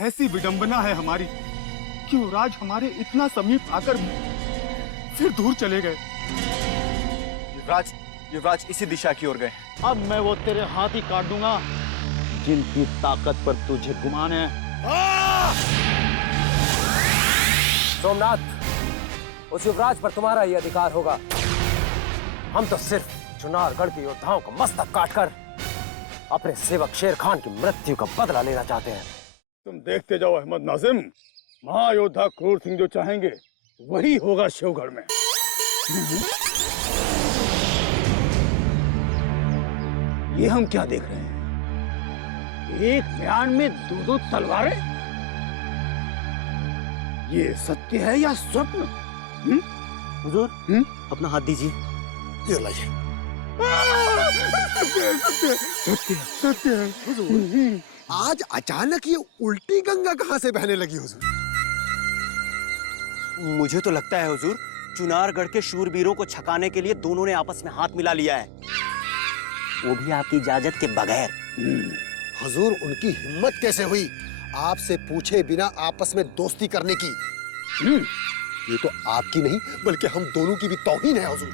कैसी विडंबना है हमारी कि युवराज हमारे इतना समीप आकर फिर दूर चले गए। युवराज, युवराज इसी दिशा की ओर गए। अब मैं वो तेरे हाथ ही काट दूंगा जिनकी ताकत पर तुझे गुमान है। सोमनाथ, उस युवराज पर तुम्हारा ही अधिकार होगा। हम तो सिर्फ चुनारगढ़ के योद्धाओं को मस्तक काटकर अपने सेवक शेर खान की मृत्यु का बदला लेना चाहते हैं। तुम देखते जाओ अहमद नाजिम, महायोद्धा क्रूर सिंह जो चाहेंगे वही होगा शिवगढ़ में। ये हम क्या देख रहे हैं? एक म्यान में दो तलवारें? ये सत्य है या स्वप्न? हुजूर, अपना हाथ दीजिए। ये लाइए। सत्य सत्य है हुजूर। आज अचानक ये उल्टी गंगा कहाँ से बहने लगी हुजूर? मुझे तो लगता है हुजूर, चुनारगढ़ के शूरवीरों को छकाने के लिए दोनों ने आपस में हाथ मिला लिया है, वो भी आपकी इजाजत के बगैर। हुजूर, उनकी हिम्मत कैसे हुई आपसे पूछे बिना आपस में दोस्ती करने की? ये तो आपकी नहीं बल्कि हम दोनों की भी तौहीन है हुजूर।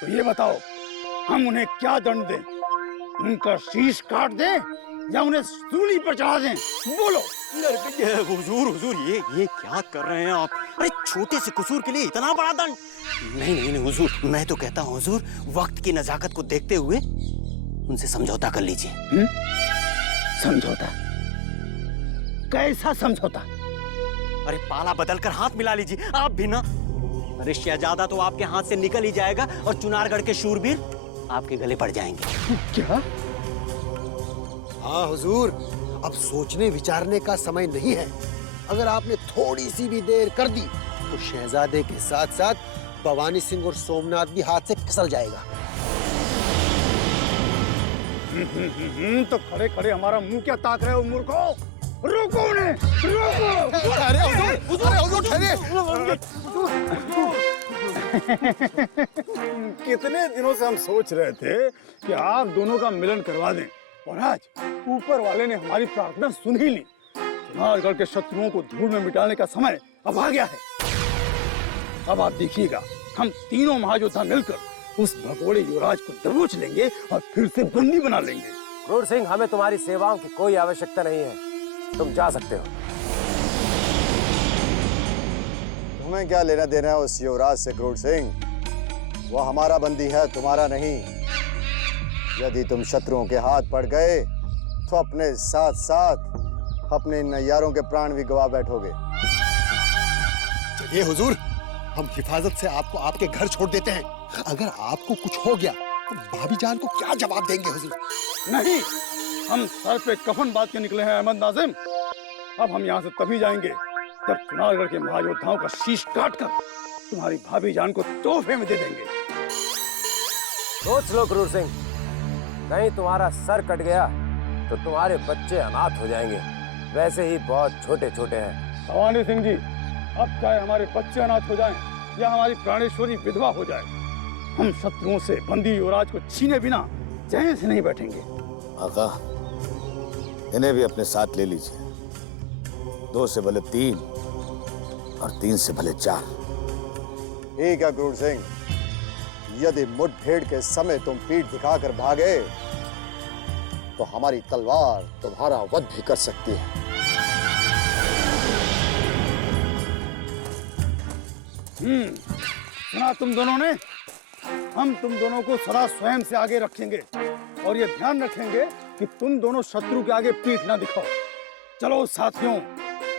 तो ये बताओ, हम उन्हें क्या दंड दें? उनका शीश काट दें या उन्हें सूली पर चढ़ा दें? बोलो। हुजूर, हुजूर, ये क्या कर रहे हैं आप? अरे छोटे से कसूर के लिए इतना बड़ा दंड? नहीं नहीं नहीं हुजूर, मैं तो कहता हूँ हुजूर, वक्त की नजाकत को देखते हुए उनसे समझौता कर लीजिए। समझौता? कैसा समझौता? अरे पाला बदलकर हाथ मिला लीजिए आप भी ना। अरे शहजादा तो आपके हाथ से निकल ही जाएगा और चुनारगढ़ के शूरवीर आपके गले पड़ जाएंगे। क्या? हाँ हुजूर, अब सोचने विचारने का समय नहीं है। अगर आपने थोड़ी सी भी देर कर दी तो शहजादे के साथ साथ भवानी सिंह और सोमनाथ भी हाथ से फिसल जाएगा। तो खड़े खड़े हमारा मुंह क्या ताक रहे हो मूर्खों? रोको उन्हें, रोको! अरे हुजूर, ठहरिए। कितने दिनों से हम सोच रहे थे कि आप दोनों का मिलन करवा दें, और आज ऊपर वाले ने हमारी प्रार्थना सुन ही ली। चुनारगढ़ के शत्रुओं को धूल में मिटाने का समय अब आ गया है। अब आप देखिएगा, हम तीनों महायोद्धा मिलकर उस भगोड़े युवराज को दबोच लेंगे और फिर से बंदी बना लेंगे। क्रूर सिंह, हमें तुम्हारी सेवाओं की कोई आवश्यकता नहीं है, तुम जा सकते हो। तुम्हें क्या लेना देना है उस युवराज से क्रूर सिंह? वो हमारा बंदी है, तुम्हारा नहीं। यदि तुम शत्रुओं के हाथ पड़ गए तो अपने साथ साथ अपने नैयारों के प्राण भी गवा बैठोगे। चलिए हुजूर, हम हिफाजत से आपको आपके घर छोड़ देते हैं। अगर आपको कुछ हो गया तो भाभी जान को क्या जवाब देंगे हुजूर? नहीं, हम सर पे कफन बांध के निकले हैं अहमद नाजिम। अब हम यहाँ से तभी जाएंगे जब चुनारगढ़ के महायोद्धाओं का शीश काटकर तुम्हारी भाभी जान को तोहफे में दे देंगे। सोच लो क्रूर सिंह, कहीं तुम्हारा सर कट गया तो तुम्हारे बच्चे अनाथ हो जाएंगे। वैसे ही बहुत छोटे छोटे हैं। भवानी सिंह जी, अब चाहे हमारे बच्चे अनाथ हो जाएं या हमारी प्राणेश्वरी विधवा हो जाए, हम शत्रुओं से बंदी युवराज को छीने बिना चैन से नहीं बैठेंगे। आका, इन्हें भी अपने साथ ले लीजिए। 2 से भले 3 और 3 से भले 4। ठीक है क्रूर सिंह, यदि मुठभेड़ के समय तुम पीठ दिखाकर भागे तो हमारी तलवार तुम्हारा वध भी कर सकती है। सुना तुम दोनों ने? हम तुम दोनों को सदा स्वयं से आगे रखेंगे और ये ध्यान रखेंगे कि तुम दोनों शत्रु के आगे पीठ ना दिखाओ। चलो साथियों,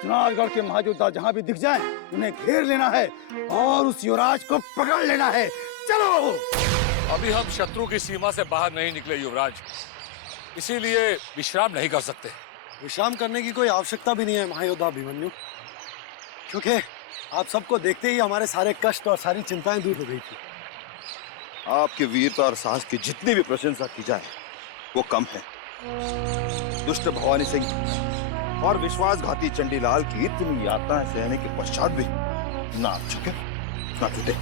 चुनारगढ़ के महायोद्धा जहां भी दिख जाएं, उन्हें घेर लेना है और उस युवराज को पकड़ लेना है। चलो। अभी हम शत्रु की सीमा से बाहर नहीं निकले युवराज, इसीलिए विश्राम नहीं कर सकते। विश्राम करने की कोई आवश्यकता भी नहीं है महायोद्धा अभिमन्यु, क्योंकि आप सबको देखते ही हमारे सारे कष्ट और सारी चिंताएं दूर हो गई थी। आपकी वीरता और साहस की जितनी भी प्रशंसा की जाए वो कम है। दुष्ट भवानी सिंह और विश्वासघाती चंडीलाल की इतनी यातनाएं सहने के पश्चात भी ना आप झुके ना टूटे।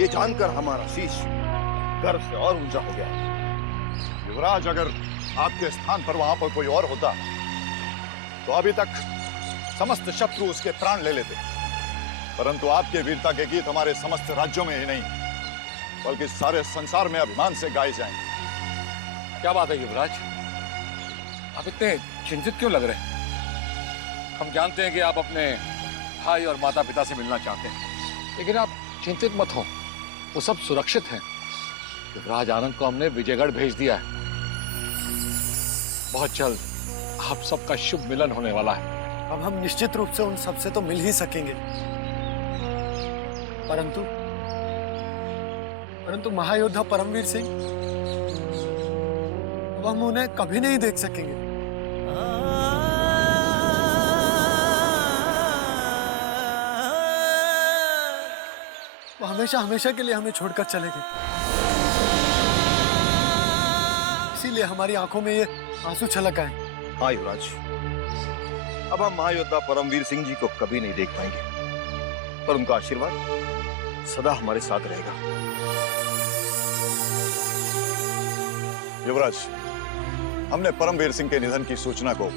ये जानकर हमारा शीश गर्व से और ऊंचा हो गया। युवराज, अगर आपके स्थान पर वहां पर कोई और होता तो अभी तक समस्त शत्रु उसके प्राण ले लेते, परंतु आपके वीरता के गीत हमारे समस्त राज्यों में ही नहीं बल्कि सारे संसार में अभिमान से गाए जाएंगे। क्या बात है युवराज, आप इतने चिंतित क्यों लग रहे हैं? हम जानते हैं कि आप अपने भाई और माता पिता से मिलना चाहते हैं, लेकिन आप चिंतित मत हो, वो सब सुरक्षित हैं। युवराज आनंद को हमने विजयगढ़ भेज दिया है। बहुत जल्द आप सबका शुभ मिलन होने वाला है। अब हम निश्चित रूप से उन सबसे तो मिल ही सकेंगे, परंतु महायोद्धा परमवीर सिंह, अब हम उन्हें कभी नहीं देख सकेंगे। वो हमेशा हमेशा के लिए हमें छोड़कर चले गए, इसीलिए हमारी आंखों में ये आंसू छलक आए। हाँ युवराज, अब हम महायोद्धा परमवीर सिंह जी को कभी नहीं देख पाएंगे, पर उनका आशीर्वाद सदा हमारे साथ रहेगा। युवराज, हमने परमवीर सिंह के निधन की सूचना को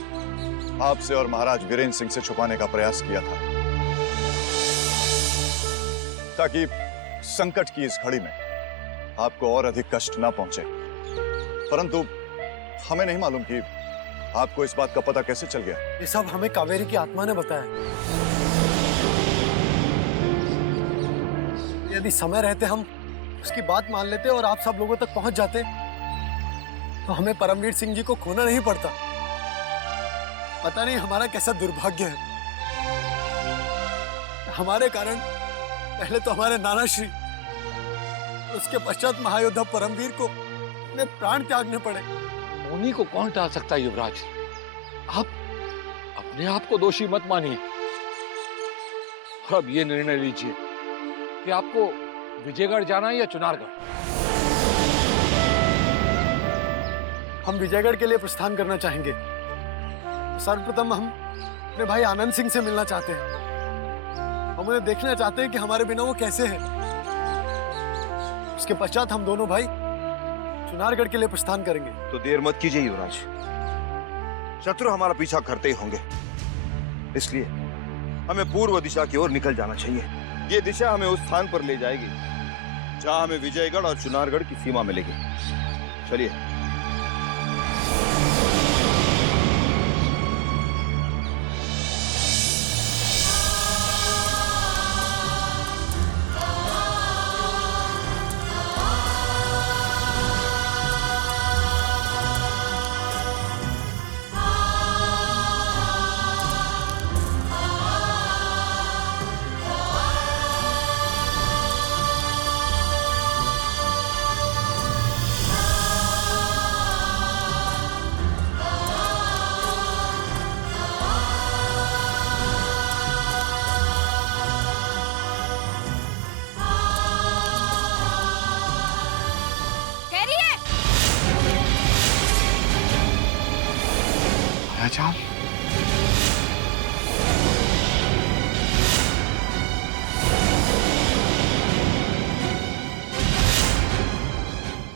आपसे और महाराज वीरेंद्र सिंह से छुपाने का प्रयास किया था, ताकि संकट की इस घड़ी में आपको और अधिक कष्ट ना पहुंचे। परंतु हमें नहीं मालूम कि आपको इस बात का पता कैसे चल गया। ये सब हमें कावेरी की आत्मा ने बताया। यदि समय रहते हम उसकी बात मान लेते और आप सब लोगों तक पहुंच जाते, तो हमें परमवीर सिंह जी को खोना नहीं पड़ता। पता नहीं हमारा कैसा दुर्भाग्य है। हमारे कारण पहले तो हमारे नाना श्री, उसके पश्चात महायोद्धा परमवीर को अपने प्राण त्यागने पड़े। उन्हीं को कौन टाल सकता है युवराज? आप अपने आप को दोषी मत मानिए और अब ये निर्णय लीजिए कि आपको विजयगढ़ जाना है या चुनारगढ़। हम विजयगढ़ के लिए प्रस्थान करना चाहेंगे। सर्वप्रथम हम अपने भाई आनंद सिंह से मिलना चाहते हैं। हम उन्हें देखना चाहते हैं कि हमारे बिना वो कैसे हैं। उसके पश्चात हम दोनों भाई चुनारगढ़ के लिए प्रस्थान करेंगे। तो देर मत कीजिए युवराज, शत्रु हमारा पीछा करते ही होंगे, इसलिए हमें पूर्व दिशा की ओर निकल जाना चाहिए। ये दिशा हमें उस स्थान पर ले जाएगी जहां हमें विजयगढ़ और चुनारगढ़ की सीमा मिलेगी। चलिए।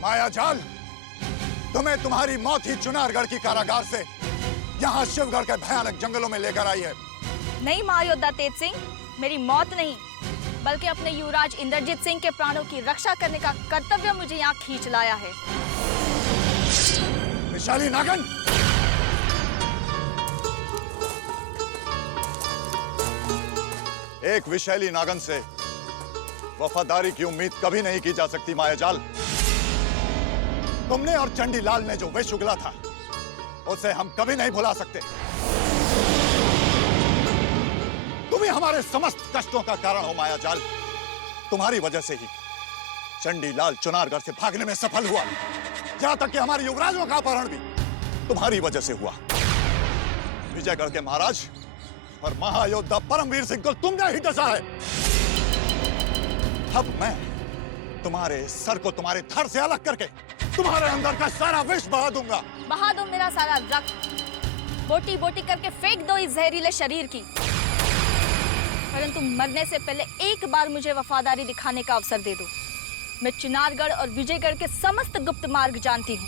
मायाजाल, तुम्हें तुम्हारी मौत ही चुनारगढ़ की कारागार से यहाँ शिवगढ़ के भयानक जंगलों में लेकर आई है। नहीं महायोद्धा तेज सिंह, मेरी मौत नहीं बल्कि अपने युवराज इंद्रजीत सिंह के प्राणों की रक्षा करने का कर्तव्य मुझे यहाँ खींच लाया है। विशाली नागन, एक विशैली नागन से वफादारी की उम्मीद कभी नहीं की जा सकती। मायाजाल, तुमने और चंडीलाल ने जो विष उगला था उसे हम कभी नहीं भुला सकते। तुम ही हमारे समस्त कष्टों का कारण हो मायाजाल। तुम्हारी वजह से ही चंडीलाल चुनारगढ़ से भागने में सफल हुआ, जहां तक कि हमारे युवराजों का अपहरण भी तुम्हारी वजह से हुआ। विजयगढ़ के महाराज और महायोद्धा परमवीर सिंह को तुमने ही डसा है। अब मैं तुम्हारे सर को तुम्हारे धड़ से अलग करके तुम्हारे अंदर का सारा विष बहा दूंगा। बहा दो मेरा सारा रक्त, बोटी बोटी करके फेंक दो इस जहरीले शरीर की, परंतु मरने से पहले एक बार मुझे वफादारी दिखाने का अवसर दे दो। मैं चुनारगढ़ और विजयगढ़ के समस्त गुप्त मार्ग जानती हूँ।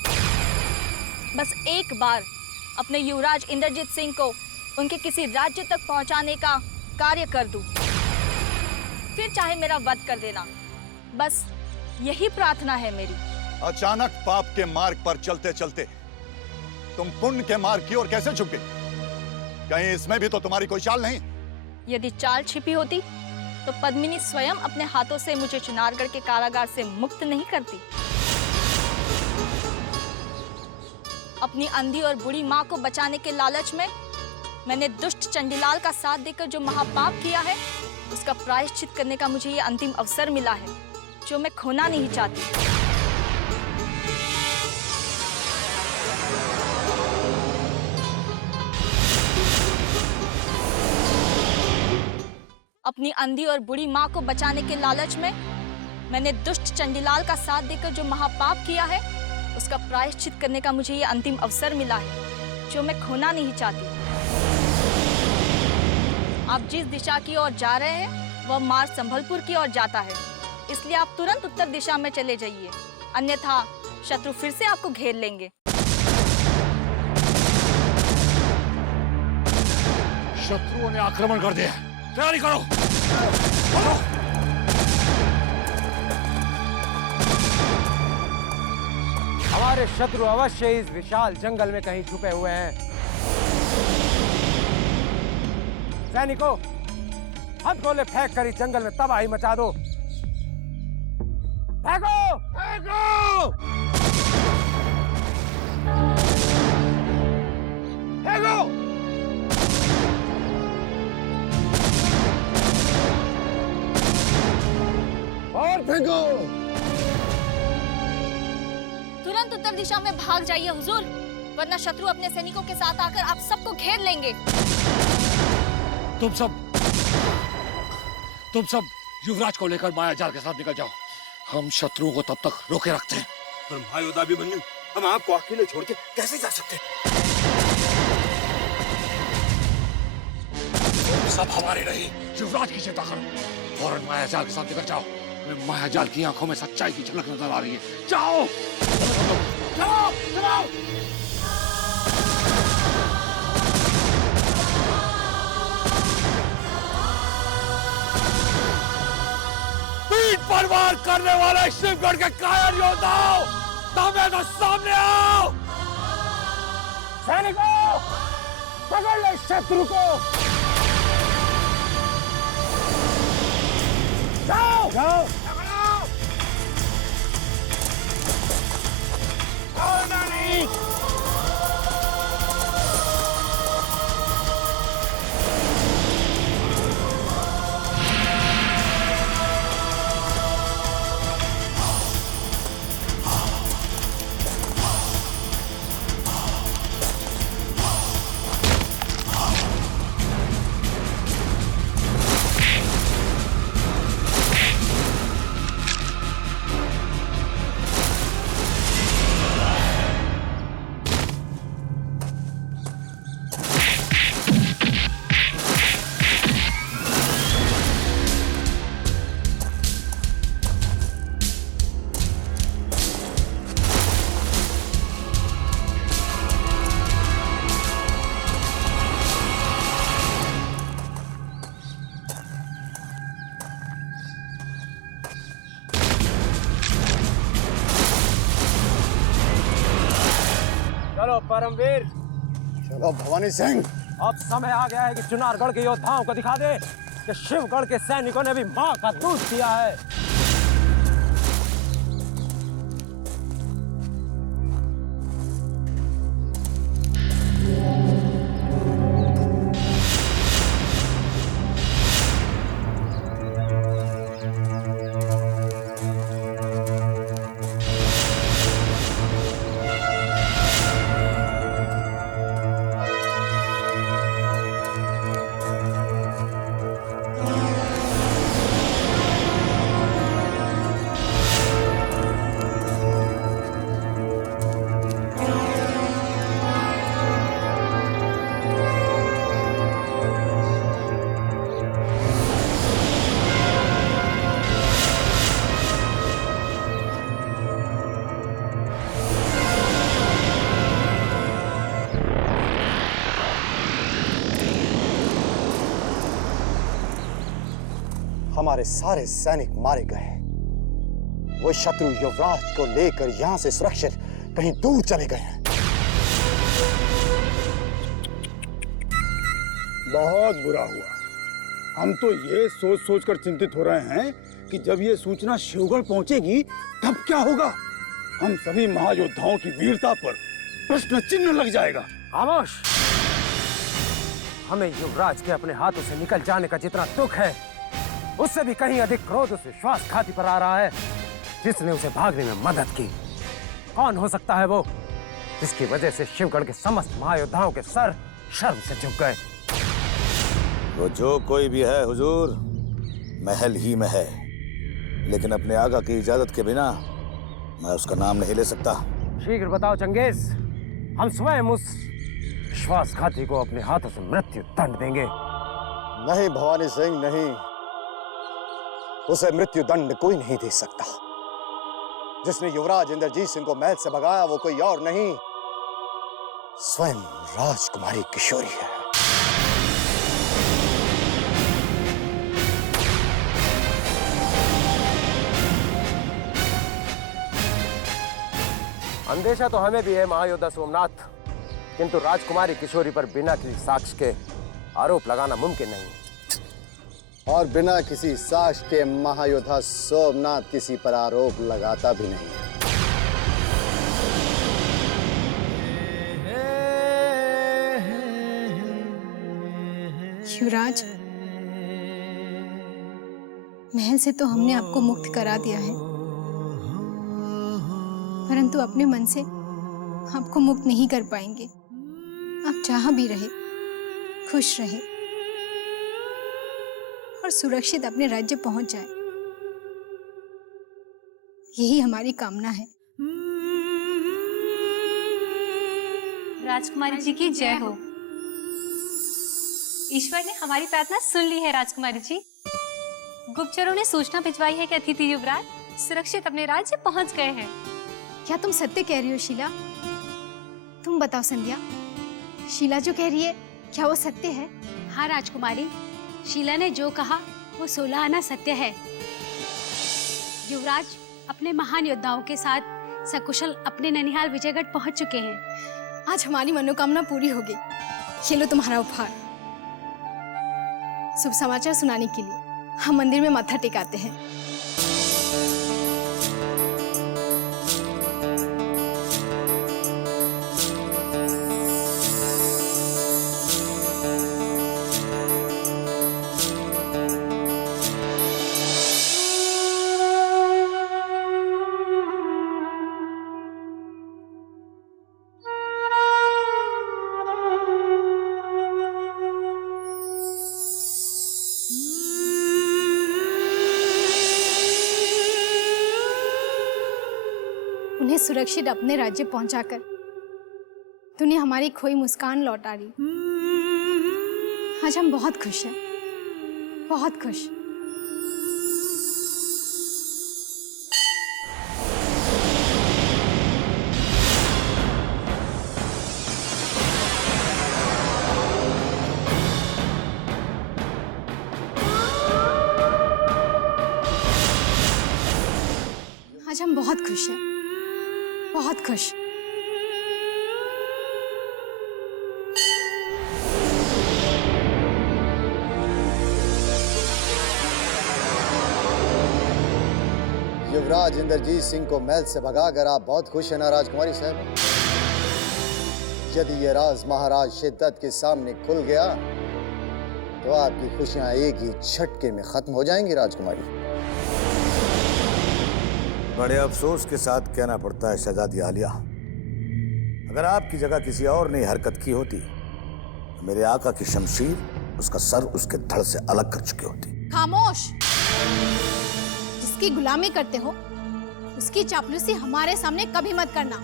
बस एक बार अपने युवराज इंद्रजीत सिंह को उनके किसी राज्य तक पहुंचाने का कार्य कर दूं। फिर चाहे मेरा वध कर देना, बस यही प्रार्थना है मेरी। अचानक पाप के मार्ग पर चलते चलते तुम पुण्य के मार्ग की ओर कैसे झुक गई? कहीं इसमें भी तो तुम्हारी कोई चाल नहीं? यदि चाल छिपी होती तो पद्मिनी स्वयं अपने हाथों से मुझे चुनारगढ़ के कारागार से मुक्त नहीं करती। अपनी अंधी और बूढ़ी माँ को बचाने के लालच में मैंने दुष्ट चंडीलाल का साथ देकर जो महापाप किया है, उसका प्रायश्चित करने का मुझे ये अंतिम अवसर मिला है, जो मैं खोना नहीं चाहती। अपनी अंधी और बूढ़ी माँ को बचाने के लालच में मैंने दुष्ट चंडीलाल का साथ देकर जो महापाप किया है, उसका प्रायश्चित करने का मुझे ये अंतिम अवसर मिला है, जो मैं खोना नहीं चाहती। आप जिस दिशा की ओर जा रहे हैं वह मार्ग संभलपुर की ओर जाता है, इसलिए आप तुरंत उत्तर दिशा में चले जाइए, अन्यथा शत्रु फिर से आपको घेर लेंगे। शत्रुओं ने आक्रमण कर दिया, तैयारी करो। बोलो। हमारे शत्रु अवश्य इस विशाल जंगल में कहीं छुपे हुए हैं। सैनिकों, हथगोले फेंक कर इस जंगल में तबाही मचा दो। फेंको! फेंको! फेंको! और फेंको! तुरंत उत्तर दिशा में भाग जाइए हुजूर, वरना शत्रु अपने सैनिकों के साथ आकर आप सबको घेर लेंगे। तुम सब युवराज को लेकर मायाजाल के साथ निकल जाओ। हम शत्रुओं को तब तक रोके रखते हैं। पर भाई अभिमन्यु, हम आपको अकेले छोड़ के कैसे जा सकते? तुम सब हमारे नहीं, युवराज की चिंता करो। फौरन मायाजाल के साथ निकल जाओ। मैं मायाजाल की आंखों में सच्चाई की झलक नजर आ रही है। जाओ, चलो, चलो। पीठ पर वार करने वाले शिवगढ़ के कायर योद्धाओं, दमे तो सामने आओ। सैनिकों, पकड़ ले शत्रु को। जाओ, जाओ। नहीं। चलो परमवीर, चलो भवानी सिंह। अब समय आ गया है कि चुनारगढ़ के योद्धाओं को दिखा दे कि शिवगढ़ के सैनिकों ने भी मां का दूध पिया है। हमारे सारे सैनिक मारे गए। वो शत्रु युवराज को लेकर यहां से सुरक्षित कहीं दूर चले गए हैं। बहुत बुरा हुआ। हम तो ये सोच सोच कर चिंतित हो रहे हैं कि जब ये सूचना शिवगढ़ पहुंचेगी तब क्या होगा। हम सभी महायोद्धाओं की वीरता पर प्रश्न चिन्ह लग जाएगा। खामोश! हमें युवराज के अपने हाथों से निकल जाने का जितना दुख है, उससे भी कहीं अधिक क्रोध उस विश्वासघाती पर आ रहा है जिसने उसे भागने में मदद की। कौन हो सकता है वो, जिसकी वजह से शिवगढ़ के समस्त महायोद्धाओं के सर शर्म से झुक गए? वो जो कोई भी है हुजूर, महल ही में है, लेकिन अपने आगा की इजाजत के बिना मैं उसका नाम नहीं ले सकता। शीघ्र बताओ चंगेज, हम स्वयं उस विश्वासघाती को अपने हाथों से मृत्यु दंड देंगे। नहीं भवानी सिंह, नहीं, उसे मृत्यु दंड कोई नहीं दे सकता। जिसने युवराज इंद्रजीत सिंह को महल से भगाया वो कोई और नहीं, स्वयं राजकुमारी किशोरी है। अंदेशा तो हमें भी है महायोद्धा सोमनाथ, किंतु राजकुमारी किशोरी पर बिना किसी साक्ष्य के आरोप लगाना मुमकिन नहीं। और बिना किसी साक्ष्य के महायोद्धा सोमनाथ किसी पर आरोप लगाता भी नहीं। युवराज, महल से तो हमने आपको मुक्त करा दिया है, परंतु अपने मन से आपको मुक्त नहीं कर पाएंगे। आप जहां भी रहे, खुश रहे और सुरक्षित अपने राज्य पहुंच जाए, यही हमारी कामना है। राजकुमारी जी की जय हो। ईश्वर ने हमारी प्रार्थना सुन ली है। राजकुमारी जी, गुप्तचरों ने सूचना भिजवाई है कि अतिथि युवराज सुरक्षित अपने राज्य पहुंच गए हैं। क्या तुम सत्य कह रही हो शीला? तुम बताओ संध्या, शीला जो कह रही है क्या वो सत्य है? हाँ राजकुमारी, शीला ने जो कहा वो 16 आना सत्य है। युवराज अपने महान योद्धाओं के साथ सकुशल अपने ननिहाल विजयगढ़ पहुंच चुके हैं। आज हमारी मनोकामना पूरी होगी। ये लो तुम्हारा उपहार। शुभ समाचार सुनाने के लिए हम मंदिर में माथा टेकाते हैं। उन्हें सुरक्षित अपने राज्य पहुंचाकर तूने हमारी खोई मुस्कान लौटा दी। आज हम बहुत खुश हैं, बहुत खुश। आज हम बहुत खुश हैं, बहुत खुश। युवराज इंद्रजीत सिंह को महल से भगाकर आप बहुत खुश हैं ना राजकुमारी साहब? यदि ये राज महाराज शिद्दत के सामने खुल गया तो आपकी खुशियां एक ही झटके में खत्म हो जाएंगी राजकुमारी। बड़े अफसोस के साथ कहना पड़ता है शहजादी आलिया, अगर आपकी जगह किसी और ने हरकत की होती तो मेरे आका की शमशीर उसका सर उसके धड़ से अलग कर चुकी होती। खामोश! जिसकी गुलामी करते हो उसकी चापलूसी हमारे सामने कभी मत करना,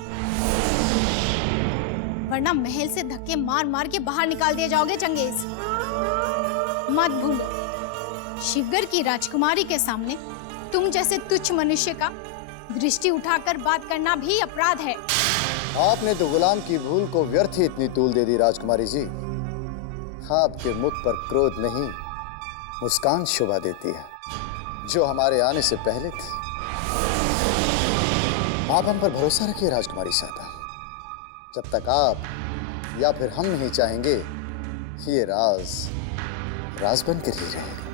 वरना महल से धक्के मार मार के बाहर निकाल दिए जाओगे चंगेज। मत भूलो, शिवगढ़ की राजकुमारी के सामने तुम जैसे तुच्छ मनुष्य का दृष्टि उठाकर बात करना भी अपराध है। आपने तो गुलाम की भूल को व्यर्थ ही इतनी तूल दे दी राजकुमारी जी। आपके मुख पर क्रोध नहीं, मुस्कान शोभा देती है। जो हमारे आने से पहले थी। आप हम पर भरोसा रखिए राजकुमारी सादा। जब तक आप या फिर हम नहीं चाहेंगे, ये राज राज बनकर ही रहेगा।